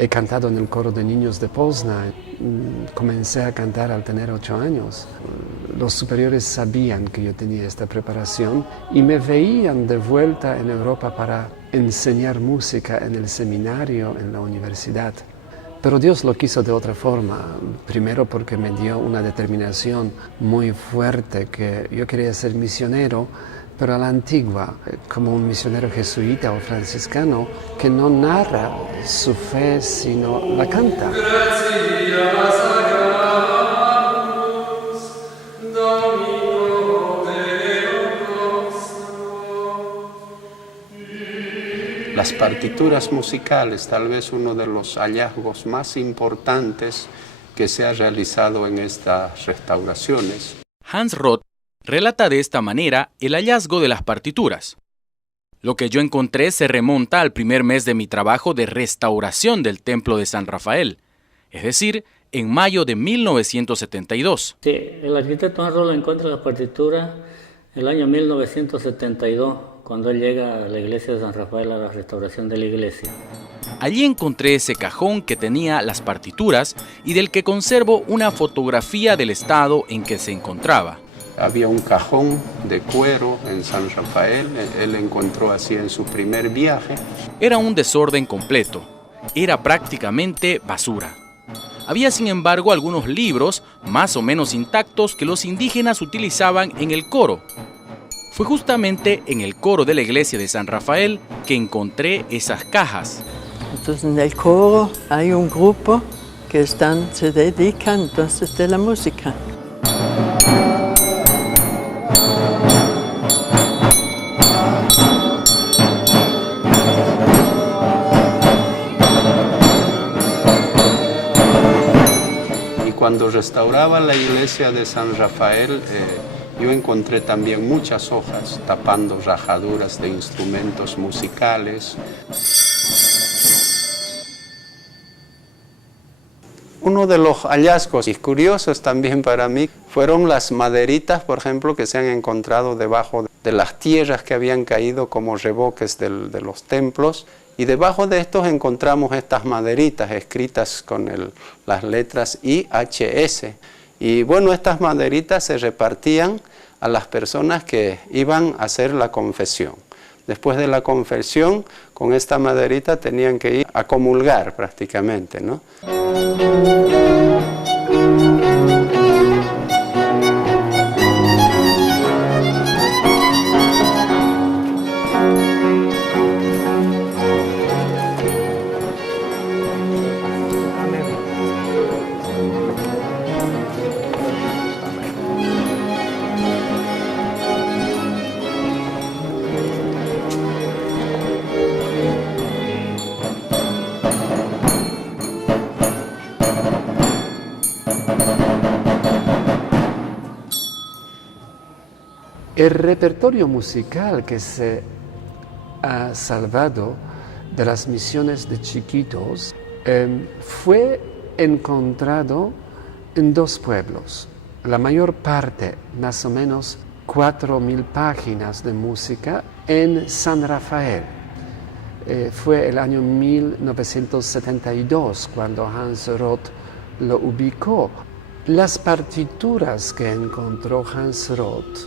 He cantado en el coro de niños de Poznań. Comencé a cantar al tener 8 años. Los superiores sabían que yo tenía esta preparación y me veían de vuelta en Europa para enseñar música en el seminario, en la universidad. Pero Dios lo quiso de otra forma. Primero porque me dio una determinación muy fuerte que yo quería ser misionero, pero a la antigua, como un misionero jesuita o franciscano que no narra su fe, sino la canta. Las partituras musicales, tal vez uno de los hallazgos más importantes que se ha realizado en estas restauraciones. Hans Roth relata de esta manera el hallazgo de las partituras. Lo que yo encontré se remonta al primer mes de mi trabajo de restauración del Templo de San Rafael, es decir, en mayo de 1972. Sí, el arquitecto Hans Roth encuentra la partitura en el año 1972, cuando él llega a la iglesia de San Rafael a la restauración de la iglesia. Allí encontré ese cajón que tenía las partituras y del que conservo una fotografía del estado en que se encontraba. Había un cajón de cuero en San Rafael, él encontró así en su primer viaje. Era un desorden completo, era prácticamente basura. Había sin embargo algunos libros más o menos intactos que los indígenas utilizaban en el coro. Fue justamente en el coro de la iglesia de San Rafael que encontré esas cajas. Entonces en el coro hay un grupo que se dedican entonces de la música. Cuando restauraba la iglesia de San Rafael, yo encontré también muchas hojas tapando rajaduras de instrumentos musicales. Uno de los hallazgos y curiosos también para mí fueron las maderitas, por ejemplo, que se han encontrado debajo de las tierras que habían caído como revoques de los templos. Y debajo de estos encontramos estas maderitas escritas con las letras IHS. Y bueno, estas maderitas se repartían a las personas que iban a hacer la confesión. Después de la confesión, con esta maderita tenían que ir a comulgar prácticamente, ¿no? El repertorio musical que se ha salvado de las misiones de chiquitos fue encontrado en 2 pueblos. La mayor parte, más o menos 4.000 páginas de música en San Rafael. Fue el año 1972 cuando Hans Roth lo ubicó. Las partituras que encontró Hans Roth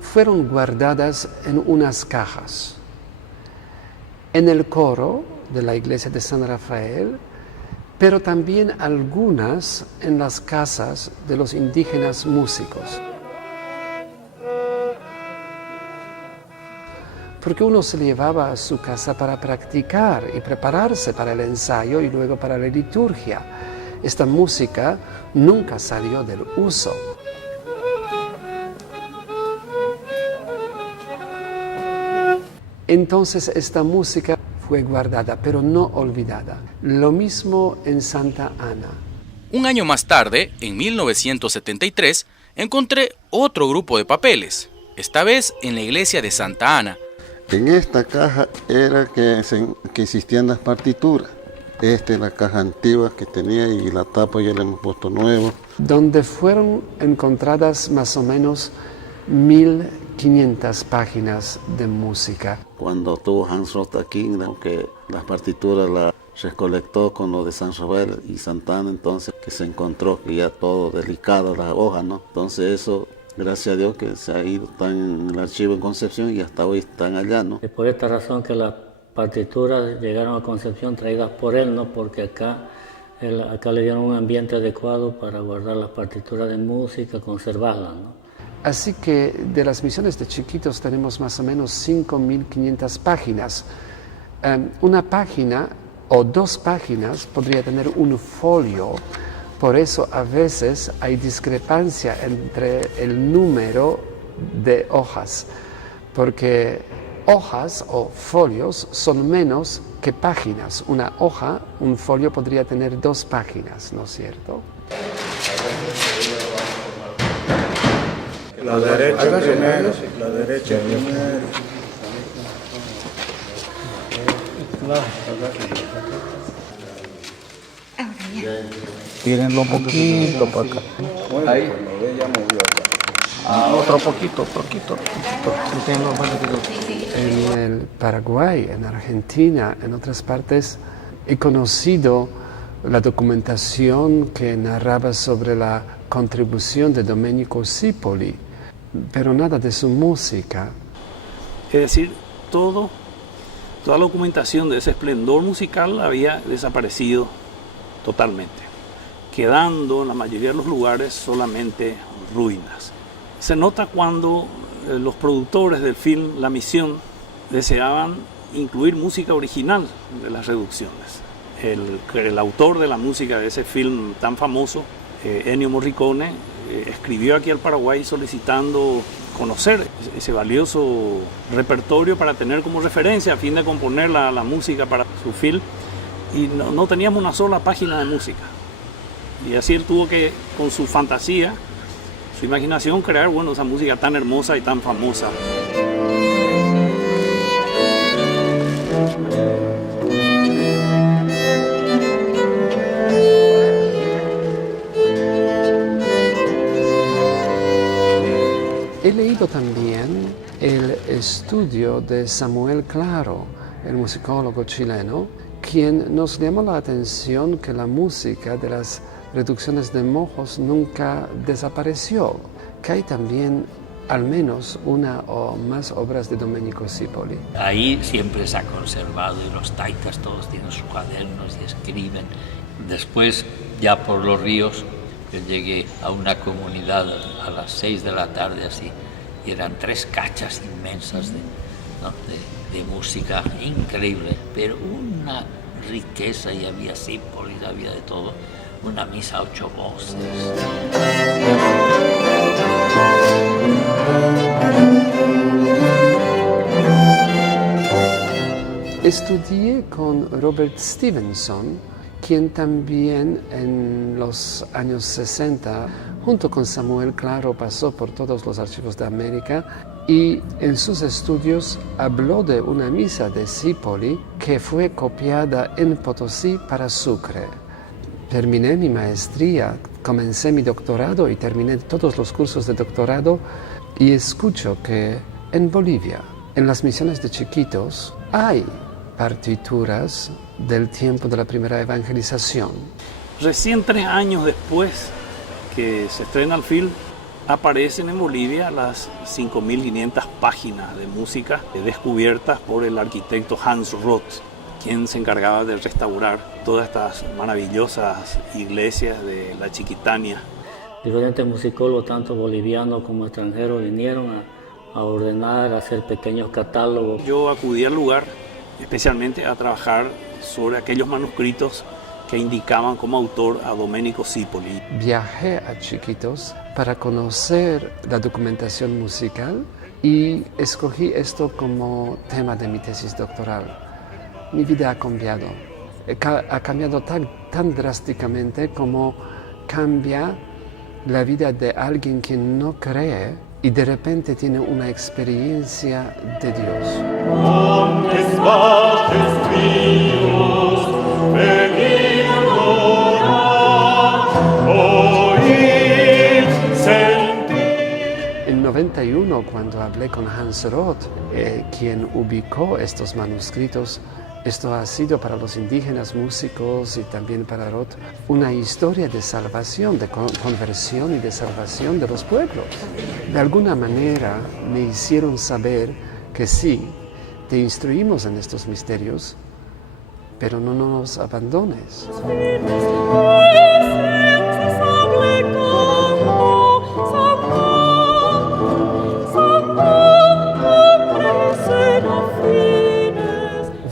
fueron guardadas en unas cajas en el coro de la iglesia de San Rafael, pero también algunas en las casas de los indígenas músicos. Porque uno se llevaba a su casa para practicar y prepararse para el ensayo y luego para la liturgia. Esta música nunca salió del uso. Entonces esta música fue guardada, pero no olvidada. Lo mismo en Santa Ana. Un año más tarde, en 1973, encontré otro grupo de papeles, esta vez en la iglesia de Santa Ana. En esta caja era que existían las partituras. Esta es la caja antigua que tenía y la tapa ya le hemos puesto nuevo. Donde fueron encontradas más o menos 1500 páginas de música. Cuando tuvo Hans Roth aquí, aunque las partituras las recolectó con lo de San Rafael y Santana, entonces que se encontró que ya todo delicado, las hojas, ¿no? Entonces eso, gracias a Dios que se ha ido, están en el archivo en Concepción y hasta hoy están allá, ¿no? Es por esta razón que las partituras llegaron a Concepción traídas por él, ¿no? Porque acá le dieron un ambiente adecuado para guardar las partituras de música, conservarlas, ¿no? Así que de las misiones de Chiquitos tenemos más o menos 5.500 páginas. Una página o 2 páginas podría tener un folio, por eso a veces hay discrepancia entre el número de hojas, porque hojas o folios son menos que páginas. Una hoja, un folio podría tener 2 páginas, ¿no es cierto? La derecha primero, la derecha primero. Tírenlo un poquito para acá. Ahí. Otro poquito. En el Paraguay, en Argentina, en otras partes, he conocido la documentación que narraba sobre la contribución de Domenico Cipoli, pero nada de su música. Es decir, toda la documentación de ese esplendor musical había desaparecido totalmente, quedando en la mayoría de los lugares solamente ruinas. Se nota cuando los productores del film La Misión deseaban incluir música original de las reducciones. El autor de la música de ese film tan famoso, Ennio Morricone, escribió aquí al Paraguay solicitando conocer ese valioso repertorio para tener como referencia a fin de componer la música para su film, y no teníamos una sola página de música, y así él tuvo que, con su fantasía, su imaginación, crear esa música tan hermosa y tan famosa. He leído también el estudio de Samuel Claro, el musicólogo chileno, quien nos llamó la atención que la música de las reducciones de mojos nunca desapareció, que hay también al menos una o más obras de Domenico Cipoli. Ahí siempre se ha conservado y los taitas todos tienen sus cuadernos y escriben. Después, ya por los ríos, yo llegué a una comunidad a las 6 de la tarde así, y eran 3 cachas inmensas de música increíble, pero una riqueza, y había símbolos, había de todo, una misa a 8 voces. Estudié con Robert Stevenson, quien también en los años 60, junto con Samuel Claro, pasó por todos los archivos de América y en sus estudios habló de una misa de Cipoli que fue copiada en Potosí para Sucre. Terminé mi maestría, comencé mi doctorado y terminé todos los cursos de doctorado, y escucho que en Bolivia, en las misiones de Chiquitos, hay partituras del tiempo de la primera evangelización. Recién 3 años después que se estrena el film, aparecen en Bolivia las 5.500 páginas de música descubiertas por el arquitecto Hans Roth, quien se encargaba de restaurar todas estas maravillosas iglesias de la Chiquitania. Diferentes musicólogos, tanto bolivianos como extranjeros, vinieron a ordenar, a hacer pequeños catálogos. Yo acudí al lugar especialmente a trabajar sobre aquellos manuscritos que indicaban como autor a Domenico Cipoli. Viajé a Chiquitos para conocer la documentación musical y escogí esto como tema de mi tesis doctoral. mi vida ha cambiado. Ha cambiado tan drásticamente como cambia la vida de alguien que no cree y de repente tiene una experiencia de Dios. En 91, cuando hablé con Hans Roth, quien ubicó estos manuscritos, esto ha sido para los indígenas músicos y también para Roth una historia de salvación, de conversión y de salvación de los pueblos. De alguna manera me hicieron saber que sí, te instruimos en estos misterios, pero no nos abandones.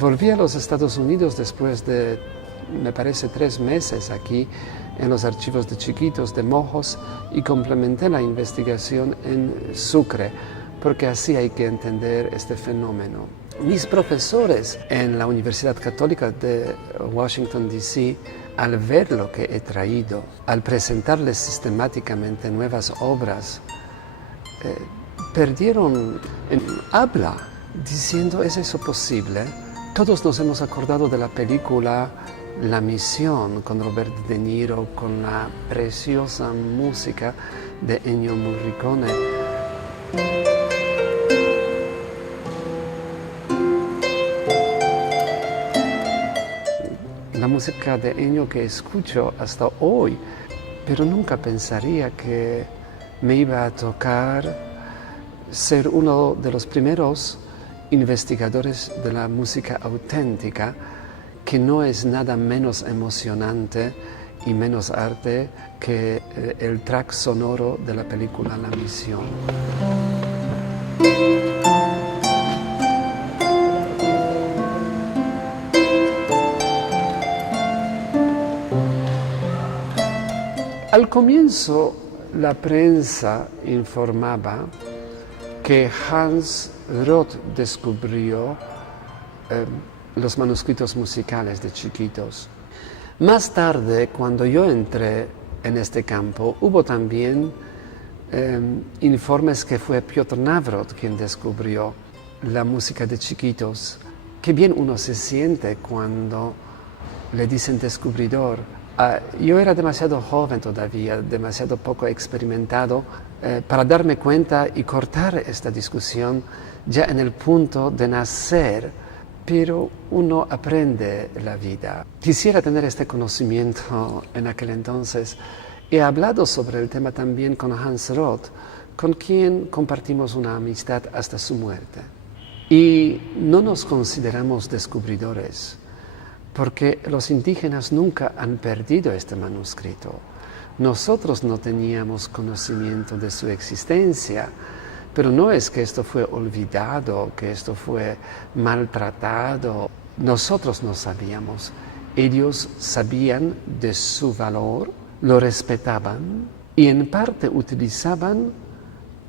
Volví a los Estados Unidos después de, me parece, 3 meses aquí en los archivos de Chiquitos de Mojos y complementé la investigación en Sucre, porque así hay que entender este fenómeno. Mis profesores en la Universidad Católica de Washington, D.C., al ver lo que he traído, al presentarles sistemáticamente nuevas obras, perdieron habla, diciendo, ¿es eso posible? Todos nos hemos acordado de la película La Misión con Robert De Niro, con la preciosa música de Ennio Morricone. La música de Ennio que escucho hasta hoy, pero nunca pensaría que me iba a tocar ser uno de los primeros investigadores de la música auténtica, que no es nada menos emocionante y menos arte que el track sonoro de la película La Misión. Al comienzo, la prensa informaba que Hans Roth descubrió los manuscritos musicales de Chiquitos. Más tarde, cuando yo entré en este campo, hubo también informes que fue Piotr Nawrot quien descubrió la música de Chiquitos. Qué bien uno se siente cuando le dicen descubridor. Yo era demasiado joven todavía, demasiado poco experimentado para darme cuenta y cortar esta discusión ya en el punto de nacer, pero uno aprende la vida. Quisiera tener este conocimiento en aquel entonces. He hablado sobre el tema también con Hans Roth, con quien compartimos una amistad hasta su muerte. Y no nos consideramos descubridores, porque los indígenas nunca han perdido este manuscrito. Nosotros no teníamos conocimiento de su existencia, pero no es que esto fue olvidado, que esto fue maltratado. Nosotros no sabíamos. Ellos sabían de su valor, lo respetaban y en parte utilizaban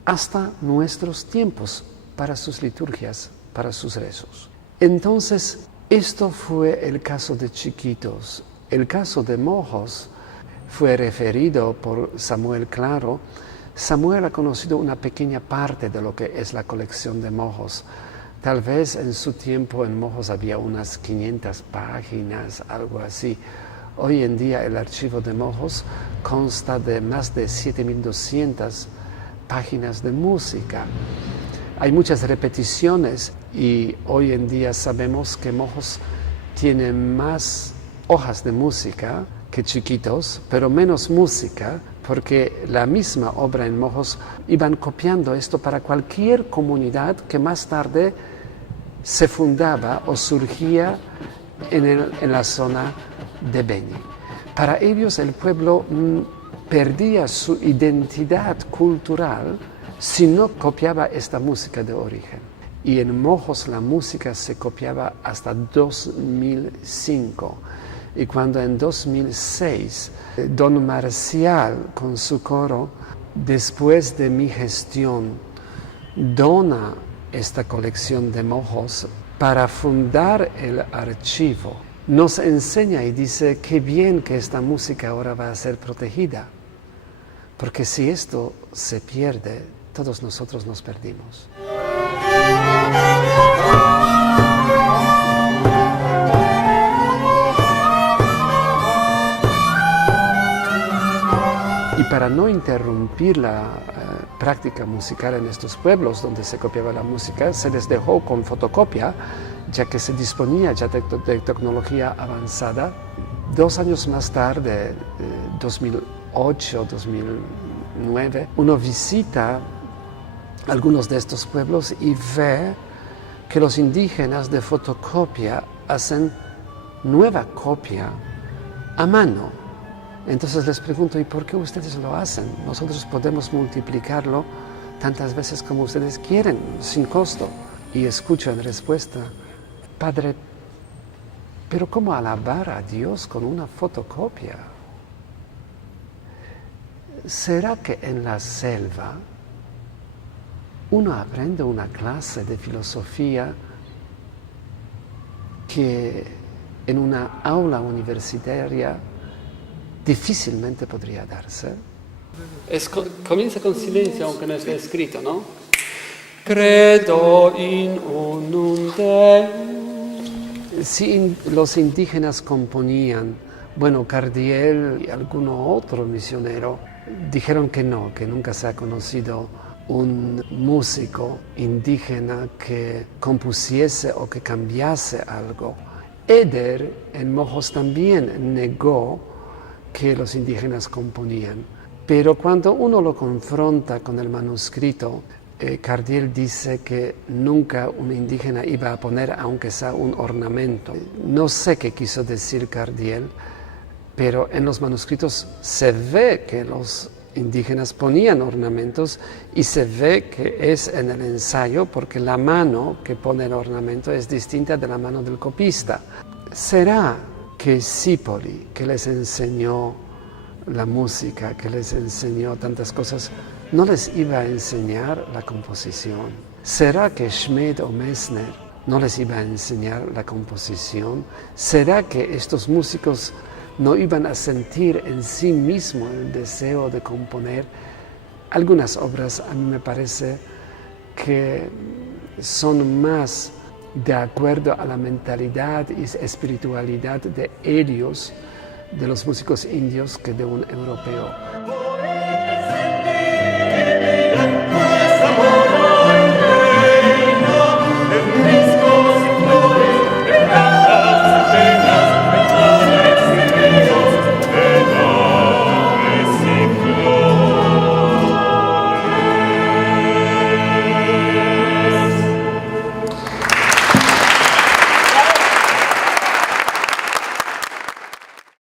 hasta nuestros tiempos para sus liturgias, para sus rezos. Entonces, esto fue el caso de Chiquitos. El caso de Mojos fue referido por Samuel Claro. Samuel ha conocido una pequeña parte de lo que es la colección de Mojos. Tal vez en su tiempo en Mojos había unas 500 páginas, algo así. Hoy en día el archivo de Mojos consta de más de 7.200 páginas de música. Hay muchas repeticiones y hoy en día sabemos que Mojos tiene más hojas de música que Chiquitos, pero menos música, porque la misma obra en Mojos iban copiando esto para cualquier comunidad que más tarde se fundaba o surgía en la zona de Beni. Para ellos el pueblo perdía su identidad cultural si no copiaba esta música de origen. Y en Mojos la música se copiaba hasta 2005. Y cuando en 2006 Don Marcial con su coro, después de mi gestión, dona esta colección de Mojos para fundar el archivo, nos enseña y dice qué bien que esta música ahora va a ser protegida, porque si esto se pierde, todos nosotros nos perdimos. Y para no interrumpir la práctica musical en estos pueblos donde se copiaba la música, se les dejó con fotocopia, ya que se disponía ya de tecnología avanzada. 2 años más tarde, 2008, 2009, uno visita algunos de estos pueblos y ve que los indígenas de fotocopia hacen nueva copia a mano. Entonces les pregunto, ¿y por qué ustedes lo hacen? Nosotros podemos multiplicarlo tantas veces como ustedes quieren, sin costo. Y escucho en respuesta, Padre, pero ¿cómo alabar a Dios con una fotocopia? ¿Será que en la selva uno aprende una clase de filosofía que en una aula universitaria difícilmente podría darse? Comienza con silencio, aunque no esté escrito, ¿no? Credo in unum Deum. Si los indígenas componían, bueno, Cardiel y alguno otro misionero dijeron que no, que nunca se ha conocido un músico indígena que compusiese o que cambiase algo. Eder en Mojos también negó que los indígenas componían. Pero cuando uno lo confronta con el manuscrito, Cardiel dice que nunca un indígena iba a poner, aunque sea un ornamento. No sé qué quiso decir Cardiel, pero en los manuscritos se ve que los indígenas ponían ornamentos y se ve que es en el ensayo porque la mano que pone el ornamento es distinta de la mano del copista. ¿Será que Zipori, que les enseñó la música, que les enseñó tantas cosas, no les iba a enseñar la composición? ¿Será que Schmidt o Messner no les iba a enseñar la composición? ¿Será que estos músicos no iban a sentir en sí mismos el deseo de componer? Algunas obras a mí me parece que son más de acuerdo a la mentalidad y espiritualidad de ellos, de los músicos indios, que de un europeo.